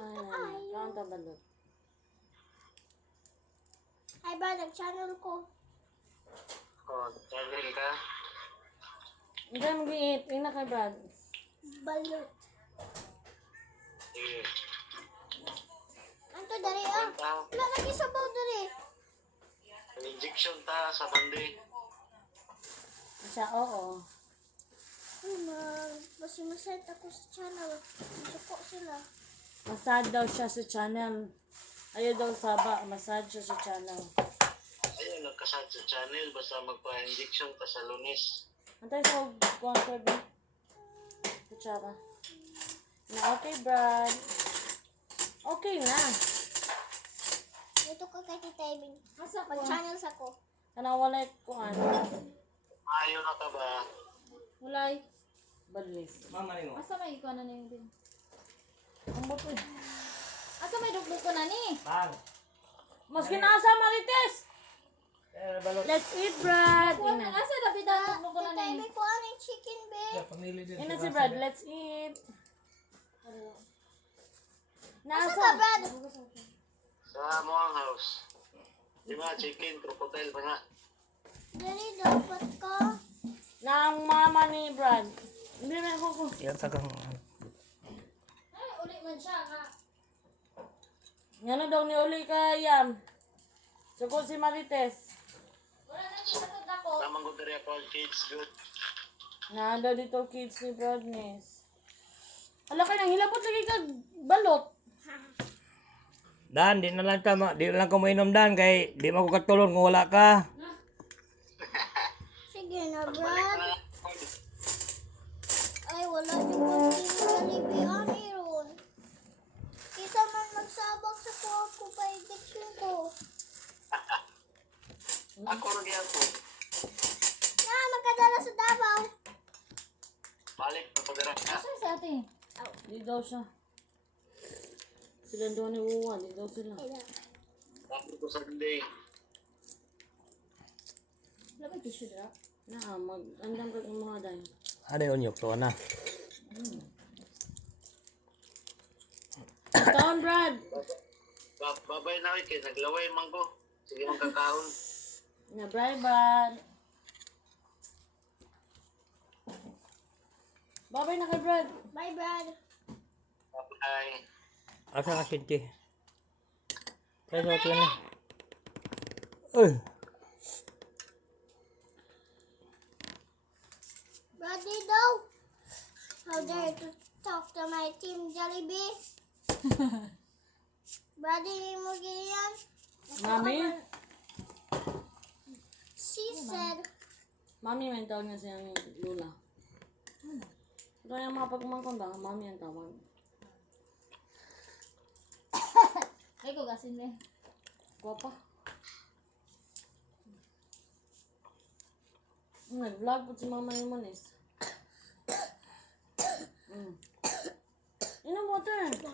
Ay, kaunta balot. Ay ba, nag-channel ko. Oh, channel ka? Hindi, mag-iit. Ina kay Brad. Balot. Sige. Anto dari ah. Wala lagi sabaw dari. Injection ta sa bandi. Siya, oo. Basta maset ako sa channel. Masuko sila. Massage daw siya sa channel. Ayaw daw saba. Massage siya sa channel. Ayun, nagkasad sa channel. Basta magpa-injection ta sa Lunes. Antay sa counter ba? Kutsara. Na okay, Brad. Okay na. Dito ka kay Tita Ibing. Asa pag-channel sa ko. Kanawalay ko ano. Ayaw na ka ba? Walay. Balis. Mama rin mo. Asa may ikaw na yung din? Ang bato eh. Asa may dugbog ko na ni? Bang. Maski nasa Marites. Balot. Let's eat, Brad. Kuha na. Ina. Asa labi daw dugbog ko na Tita ni? Ibing ko ano yung chicken be. Pamili din. Ina si Brad. Let's eat. Asa Nasa. ka, Brad? Sa Moang House. Di ba, chicken, crocodile pa nga. Dari dapat ka. Na ang mama ni Brad. Hindi na ako. Yan sa kang... Ay, uli man siya nga. Yan daw ni Uli kayam. Sugod si Marites. Wala na kitapod ako. Tamang ko diri ako, kids, good. Nanda dito kids ni Bradness. Ala ka nang hilabot lagi kag balot. Dan, di na lang tama. Di na lang ko mainom Dan kay di mo ko katulon kung wala ka. Sige na, Brad. Ay, wala yung konting Jollibee ron. Kita man magsabak sa kuha ko pa injection ko. Ako rin yan po. Na, magkadala sa Davao. Balik na pagdarak ka. Asa si ate? Di daw siya. Sila daw ni Uwa. Di daw sila. Ay, na. Tapos ko Sunday. Wala ba tissue dra? Na, mag-andam ka ng mga dayo. Ada yun yung to na. Kaon, Brad. Babay na kay naglaway man ko. Sige man kakaon. Na, Brad. Babay na kay Brad. Bye, Brad. Bye. Asa ka sinti? Kaya sa ito na. Uy. Brady daw. How dare you to talk to my team Jollibee? Brady mo ganyan. Mami? She said, Mami, may tawag niya siyang Lula. Ito yung mga pagkumangkong ba? Mami ang tawag. Ay ko gasin le. Guwapa. Nag-vlog po si Mama yung manis. Inom water.